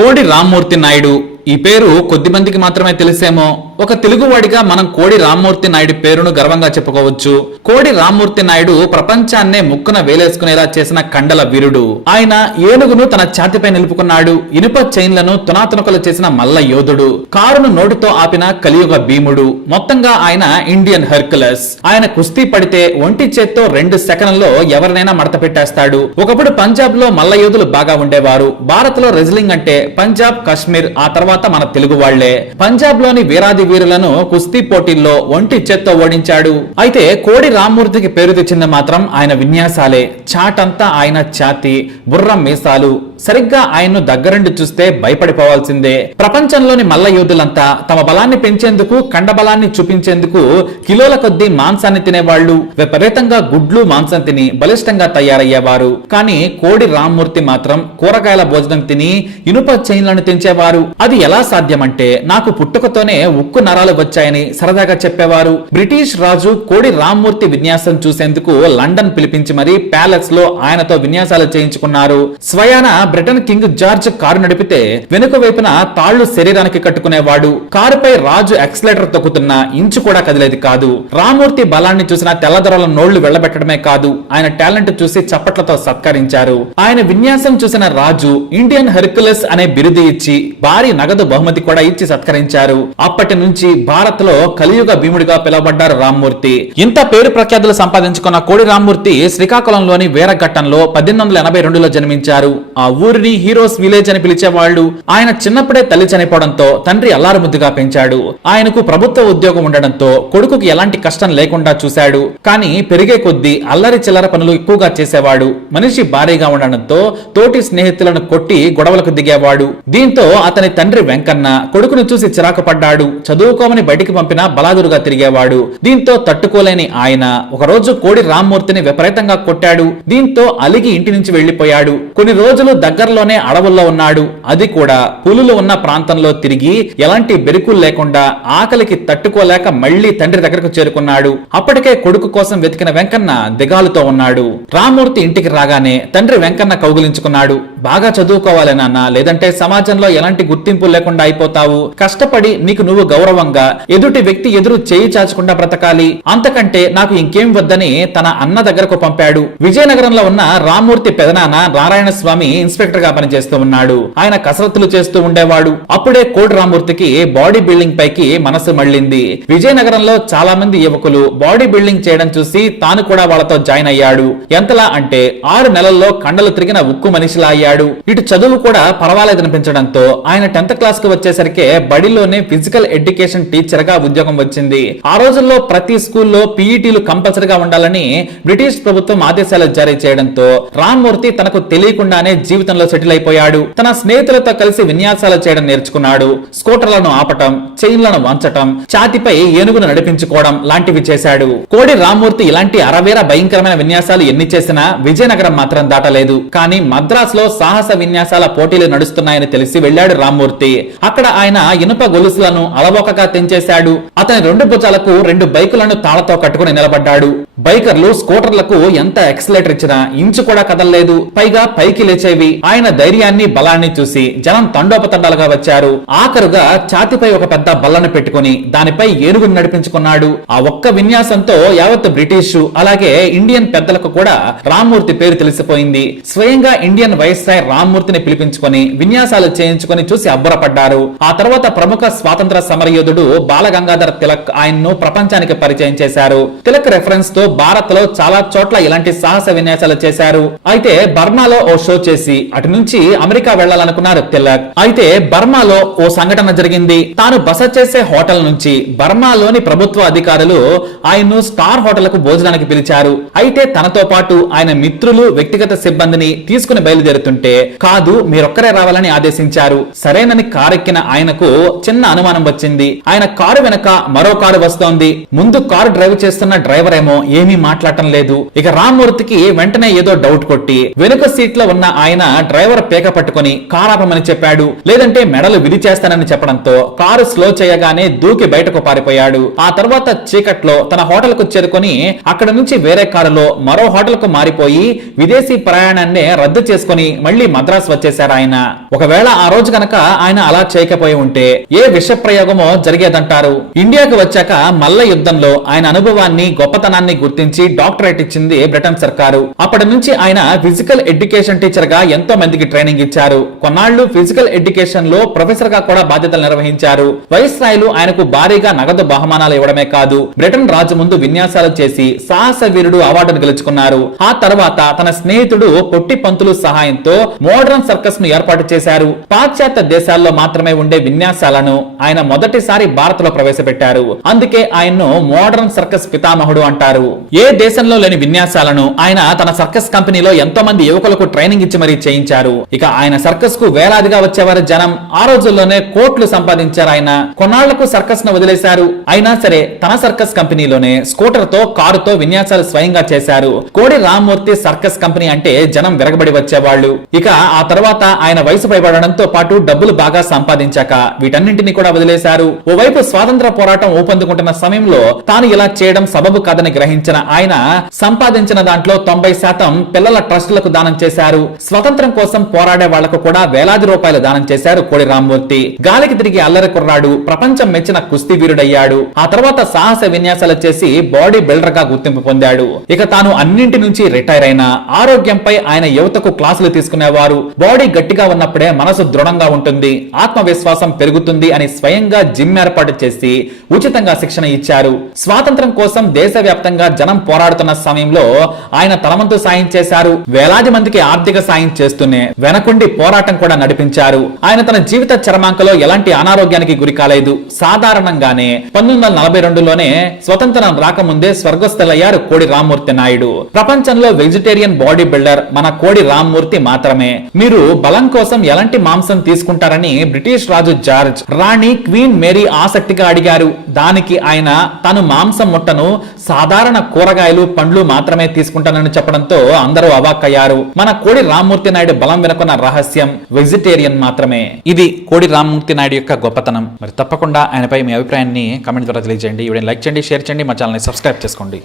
కోడి రామ్మూర్తి నాయుడు ఈ పేరు కొద్ది మందికి మాత్రమే తెలిసేమో. ఒక తెలుగువాడిగా మనం కోడి రామ్మూర్తి నాయుడు పేరును గర్వంగా చెప్పుకోవచ్చు. కోడి రామ్మూర్తి నాయుడు ప్రపంచాన్నే ముక్కున వేలేసుకునేలా చేసిన కండల వీరుడు. ఆయన ఏనుగును తన ఛాతిపై నిలుపుకున్నాడు. ఇనుప చైన్లను తునాతునకలు చేసిన మల్ల యోధుడు. కారును నోటితో ఆపిన కలియుగ భీముడు. మొత్తంగా ఆయన ఇండియన్ హెర్క్యులస్. ఆయన కుస్తీ పడితే ఒంటి చేత్తో 2 సెకన్లలో ఎవరినైనా మడత పెట్టేస్తాడు. ఒకప్పుడు పంజాబ్ లో మల్ల యోధులు బాగా ఉండేవారు. భారత్ లో రెజ్లింగ్ అంటే పంజాబ్, కాశ్మీర్, ఆ తర్వాత మన తెలుగు వాళ్లే. పంజాబ్ లోని వీరాది వీరులను కుస్తీ పోటీల్లో ఒంటి చేత్తో ఓడించాడు. అయితే కోడి రామ్మూర్తికి పేరు తెచ్చింది మాత్రం ఆయన విన్యాసాలే. చాటంతా ఆయన ఛాతి, బుర్రం మీసాలు. సరిగ్గా ఆయన్ను దగ్గరుండి చూస్తే భయపడిపోవాల్సిందే. ప్రపంచంలోని మల్ల యోధులంతా తమ బలాన్ని పెంచేందుకు, కండ బలాన్ని చూపించేందుకు కిలోల కొద్దీ మాంసాన్ని తినేవాళ్లు. విపరీతంగా గుడ్లు, మాంసం తిని బలిష్టంగా తయారయ్యేవారు. కానీ కోడి రామ్మూర్తి మాత్రం కూరగాయల భోజనం తిని ఇనుప చైన్లను తెంచేవారు. అది ఎలా సాధ్యమంటే నాకు పుట్టుకతోనే ఉక్కు నరాలు వచ్చాయని సరదాగా చెప్పేవారు. బ్రిటిష్ రాజు కోడి రామ్మూర్తి విన్యాసం చూసేందుకు లండన్ పిలిపించి మరీ ప్యాలెస్ లో ఆయనతో విన్యాసాలు చేయించుకున్నారు. స్వయాన బ్రిటన్ కింగ్ జార్జ్ కారు నడిపితే వెనుక వైపున తాళ్లు శరీరానికి కట్టుకునేవాడు. కారుపై రాజు ఎక్సలేటర్ తొక్కుతున్న ఇంచు కూడా కదిలేది కాదు. రామ్మూర్తి బలాన్ని చూసిన తెల్లదొరల నోళ్లు వెళ్లబెట్టడమే కాదు, ఆయన టాలెంట్ చూసి చప్పట్లతో సత్కరించారు. ఆయన విన్యాసం చూసిన రాజు ఇండియన్ హెర్క్యులస్ అనే బిరుదు ఇచ్చి భారీ నగదు బహుమతి కూడా ఇచ్చి సత్కరించారు. అప్పటి నుంచి భారత్ లో కలియుగ భీముడిగా పిలువబడ్డారు రామ్మూర్తి. ఇంత పేరు ప్రఖ్యాతులు సంపాదించుకున్న కోడి రామ్మూర్తి శ్రీకాకుళంలోని వీరఘట్టంలో 1882లో జన్మించారు. ఆ ఊరిని హీరోస్ విలేజ్ అని పిలిచేవాళ్లు. ఆయన చిన్నప్పుడే తల్లి చనిపోవడంతో తండ్రి అల్లారు ముద్దుగా పెంచాడు. ఆయనకు ప్రభుత్వ ఉద్యోగం ఉండడంతో కొడుకుకి ఎలాంటి కష్టం లేకుండా చూశాడు. కానీ పెరిగే కొద్దీ అల్లరి చిల్లర పనులు ఎక్కువగా చేసేవాడు. మనిషి భారీగా ఉండడంతో తోటి స్నేహితులను కొట్టి గొడవలకు దిగేవాడు. దీంతో అతని తండ్రి వెంకన్న కొడుకును చూసి చిరాకు పడ్డాడు. చదువుకోమని బయటికి పంపినా బలాదురుగా తిరిగేవాడు. దీంతో తట్టుకోలేని ఆయన ఒకరోజు కోడి రామ్మూర్తిని విపరీతంగా కొట్టాడు. దీంతో అలిగి ఇంటి నుంచి వెళ్లిపోయాడు. కొన్ని రోజులు దగ్గరలోనే అడవుల్లో ఉన్నాడు. అది కూడా పులులు ఉన్న ప్రాంతంలో తిరిగి ఎలాంటి బెరుకులు లేకుండా ఆకలికి తట్టుకోలేక మళ్లీ తండ్రి దగ్గరకు చేరుకున్నాడు. అప్పటికే కొడుకు కోసం వెతికిన వెంకన్న దిగాలుతో ఉన్నాడు. రామ్మూర్తి ఇంటికి రాగానే తండ్రి వెంకన్న కౌగిలించుకున్నాడు. బాగా చదువుకోవాలి నాన్న, లేదంటే సమాజంలో ఎలాంటి గుర్తింపు లేకుండా అయిపోతావు. కష్టపడి నీకు నువ్వు గౌరవంగా ఎదుటి వ్యక్తి ఎదురు చేయి చాచకుండా బ్రతకాలి. అంతకంటే నాకు ఇంకేం వద్దని తన అన్న దగ్గరకు పంపాడు. విజయనగరంలో ఉన్న రామ్మూర్తి పెదనాన్న నారాయణ స్వామి ఇన్స్పెక్టర్ గా పనిచేస్తూ ఉన్నాడు. ఆయన కసరత్తులు చేస్తూ ఉండేవాడు. అప్పుడే కోడి రామ్మూర్తికి బాడీ బిల్డింగ్ పైకి మనసు మళ్ళింది. విజయనగరంలో చాలా మంది యువకులు బాడీ బిల్డింగ్ చేయడం చూసి తాను కూడా వాళ్ళతో జాయిన్ అయ్యాడు. ఎంతలా అంటే 6 నెలల్లో కండలు తిరిగిన ఉక్కు మనిషిలా అయ్యాడు. ఇటు చదువు కూడా పర్వాలేదనిపించడంతో ఆయన 10th క్లాస్ కు వచ్చేసరికి బడిలోనే ఫిజికల్ ఎడ్యుకేషన్ టీచర్ గా ఉద్యోగం వచ్చింది. ఆ రోజుల్లో ప్రతి స్కూల్లో పీఈటీలు కంపల్సరీగా ఉండాలని బ్రిటిష్ ప్రభుత్వం ఆదేశాలు జారీ చేయడంతో రామ్మూర్తి తనకు తెలియకుండానే జీవితంలో సెటిల్ అయిపోయాడు. తన స్నేహితులతో కలిసి విన్యాసాలు చేయడం నేర్చుకున్నాడు. స్కూటర్లను ఆపటం, చైన్లను వంచటం, ఛాతిపై ఏనుగును నడిపించుకోవడం లాంటివి చేశాడు. కోడి రామ్మూర్తి ఇలాంటి అరవేర భయంకరమైన విన్యాసాలు ఎన్ని చేసినా విజయనగరం మాత్రం దాటలేదు. కానీ మద్రాస్ లో సాహస విన్యాసాల పోటీలు నడుస్తున్నాయని తెలిసి వెళ్లాడు రామ్మూర్తి. అక్కడ ఆయన ఇనుప గొలుసులను అలవోకగా తెంచేశాడు. అతని 2 భుజాలకు 2 బైకులను తాళతో కట్టుకుని నిలబడ్డాడు. బైకర్లు స్కూటర్లకు ఎంత ఎక్సలేటర్ ఇచ్చినా ఇంచు కూడా కదలలేదు. పైగా పైకి లేచేవి. ఆయన ధైర్యాన్ని, బలాన్ని చూసి జనం తండోపతండాలుగా వచ్చారు. ఆఖరుగా ఛాతిపై ఒక పెద్ద బల్లను పెట్టుకుని దానిపై ఏనుగును నడిపించుకున్నాడు. ఆ ఒక్క విన్యాసంతో యావత్ బ్రిటిషు అలాగే ఇండియన్ పెద్దలకు కూడా రామ్మూర్తి పేరు తెలిసిపోయింది. స్వయంగా ఇండియన్ వైస్రాయ్ రామ్మూర్తిని పిలిపించుకొని విన్యాసాలు చేయించుకొని చూసి అబ్బురపడ్డారు. ఆ తర్వాత ప్రముఖ స్వాతంత్ర సమరయోధుడు బాలగంగాధర్ తిలక్ ఆయన్ను ప్రపంచానికి పరిచయం చేశారు. తిలక్ రెఫరెన్స్ తో భారత్ లో చాలా చోట్ల ఇలాంటి సాహస విన్యాసాలు చేశారు. అయితే బర్మాలో ఓ షో చేసి అటు నుంచి అమెరికా వెళ్లాలనుకున్నారు తిలక్. అయితే బర్మాలో ఓ సంఘటన జరిగింది. తాను బస చేసే హోటల్ నుంచి బర్మాలోని ప్రభుత్వ అధికారులు ఆయన్ను స్టార్ హోటల్ కు భోజనానికి పిలిచారు. అయితే తనతో పాటు ఆయన మిత్రులు, వ్యక్తిగత సిబ్బందిని తీసుకుని బయలుదేరుతుంటే కాదు మీరొక్కరే రావాలని ఆదేశించారు. సరేనని కారెక్కిన ఆయనకు చిన్న అనుమానం వచ్చింది. ఆయన కారు వెనక మరో కారు వస్తోంది. ముందు కారు డ్రైవ్ చేస్తున్న డ్రైవర్ ఏమో ఏమీ మాట్లాడటం లేదు. ఇక రామ్మూర్తికి వెంటనే ఏదో డౌట్ కొట్టి వెనుక సీట్ లో ఉన్న ఆయన డ్రైవర్ పేక పట్టుకుని కారు ఆపమని చెప్పాడు. లేదంటే మెడలు విరిచేస్తానని చెప్పడంతో కారు స్లో చేయగానే దూకి బయటకు పారిపోయాడు. ఆ తర్వాత చీకట్లో తన హోటల్ కు చేరుకొని అక్కడ నుంచి వేరే కారులో మరో హోటల్ కు మారిపోయి విదేశీ ప్రయాణాన్ని రద్దు చేసుకుని మళ్లీ మద్రాస్ వచ్చేశారు ఆయన. ఒకవేళ ఆ రోజు కనుక ఆయన అలా చేయకపోయి ఉంటే ఏ విష ప్రయోగమో జరిగేదంటారు. ఇండియాకు వచ్చాక మల్ల యుద్ధంలో ఆయన అనుభవాన్ని గొప్పతనాన్ని గుర్తించి డాక్టరేట్ ఇచ్చింది బ్రిటన్ సర్కారు. అప్పటి నుంచి ఆయన ఫిజికల్ ఎడ్యుకేషన్ టీచర్ గా ఎంతో మందికి ట్రైనింగ్ ఇచ్చారు. కొన్నాళ్లు ఫిజికల్ ఎడ్యుకేషన్ లో ప్రొఫెసర్ గా కూడా బాధ్యతలు నిర్వహించారు. వైస్రాయ్లు ఆయనకు భారీగా నగదు బహుమానాలు ఇవ్వడమే కాదు, బ్రిటన్ రాజు ముందు విన్యాసాలు చేసి సాహస వీరుడు అవార్డును గెలుచుకున్నారు. ఆ తర్వాత తన స్నేహితుడు పొట్టి పంతులు సహాయంతో మోడర్న్ సర్కస్ ను ఏర్పాటు చేశారు. పాశ్చాత్య దేశాల్లో మాత్రమే ఉండే విన్యాసాలను ఆయన మొదటిసారి భారత్ లో ప్రవేశపెట్టారు. అందుకే ఆయన్ను మోడర్న్ సర్కస్ పితామహుడు అంటారు. ఏ దేశంలో లేని విన్యాసాలను ఆయన తన సర్కస్ కంపెనీలో ఎంతో మంది యువకులకు ట్రైనింగ్ ఇచ్చి మరీ చేయించారు. ఇక ఆయన సర్కస్ కు వేలాదిగా వచ్చేవారు జనం. ఆ రోజుల్లోనే కోట్లు సంపాదించారు ఆయన. కొన్నాళ్లకు సర్కస్ ను వదిలేశారు. అయినా సరే తన సర్కస్ కంపెనీలోనే స్కూటర్ తో కారుతో విన్యాసాలు స్వయంగా చేశారు. కోడి రామ్మూర్తి సర్కస్ కంపెనీ అంటే జనం విరగబడి వచ్చేవాళ్లు. ఇక ఆ తర్వాత ఆయన వయసు పైబడడంతో పాటు డబ్బులు బాగా సంపాదించాక వీటన్నింటినీ కూడా వదిలేశారు. ఓవైపు స్వాతంత్ర పోరాటం ఊపందుకుంటున్న సమయంలో తాను ఇలా చేయడం సబబు కాదని గ్రహించిన ఆయన సంపాదించిన దాంట్లో 90% పిల్లల ట్రస్టులకు దానం చేశారు. స్వతంత్రం కోసం పోరాడే వాళ్లకు కూడా వేలాది రూపాయలు దానం చేశారు కోడి రామ్మూర్తి. గాలికి తిరిగి అల్లరి కుర్రాడు, ప్రపంచం మెచ్చిన కుస్తీ వీరుడయ్యాడు. ఆ తర్వాత సాహస విన్యాసాలు చేసి బాడీ బిల్డర్ గా గుర్తింపు పొందాడు. ఇక తాను అన్నింటి నుంచి రిటైర్ అయినా ఆరోగ్యంపై ఆయన యువతకు క్లాసులు తీసుకునేవారు. బాడీ గట్టిగా ఉన్నప్పుడే మనసు దృఢంగా ఉంటుంది, ఆత్మవిశ్వాసం పెరుగుతుంది అని స్వయంగా జిమ్ ఏర్పాటు చేసి ఉచితంగా శిక్షణ ఇచ్చారు. స్వాతంత్రం కోసం దేశవ్యాప్తంగా జనం పోరాడుతున్న సమయంలో ఆయన తనవంతు సాయం చేశారు. వేలాది మందికి ఆర్థిక సాయం చేస్తూనే వెనకుండి పోరాటం కూడా నడిపించారు. ఆయన తన జీవిత చరమాంకలో ఎలాంటి అనారోగ్యానికి గురి కాలేదు. సాధారణంగానే 1942లోనే స్వతంత్రం రాకముందే స్వర్గస్థులయ్యారు కోడి రామ్మూర్తి నాయుడు. ప్రపంచంలో వెజిటేరియన్ బాడీ బిల్డర్ మన కోడి రామ్మూర్తి మాత్రమే. మీరు బలం కోసం ఎలాంటి మాంసం తీసుకుంటారని బ్రిటిష్ రాజు జార్జ్ రాణి క్వీన్ మేరీ ఆసక్తిగా అడిగారు. దానికి ఆయన తాను మాంసం ముట్టను, సాధారణ కూరగాయలు పండ్లు మాత్రమే తీసుకుంటానని చెప్పడంతో అందరూ అవాక్కయ్యారు. మన కోడి రామ్మూర్తి నాయుడు బలం వెనుకున్న రహస్యం వెజిటేరియన్ మాత్రమే. ఇది కోడి రామ్మూర్తి నాయుడు యొక్క గొప్పతనం. మరి తప్పకుండా ఆయనపై మీ అభిప్రాయాన్ని కామెంట్ ద్వారా తెలియజేయండి. వీడియోని లైక్ చేయండి, షేర్ చేయండి, మా ఛానల్ని సబ్స్క్రైబ్ చేసుకోండి.